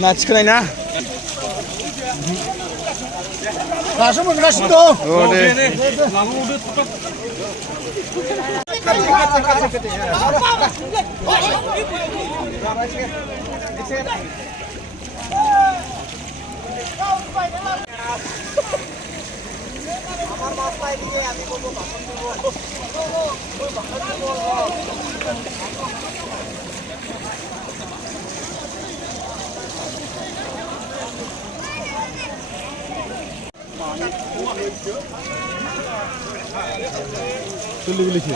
ना थिखोनाय ना दासो मोनगासिनो दं औ दे আমার মাথায় দিয়ে আমি বলবো ভাষণ চলে গেছে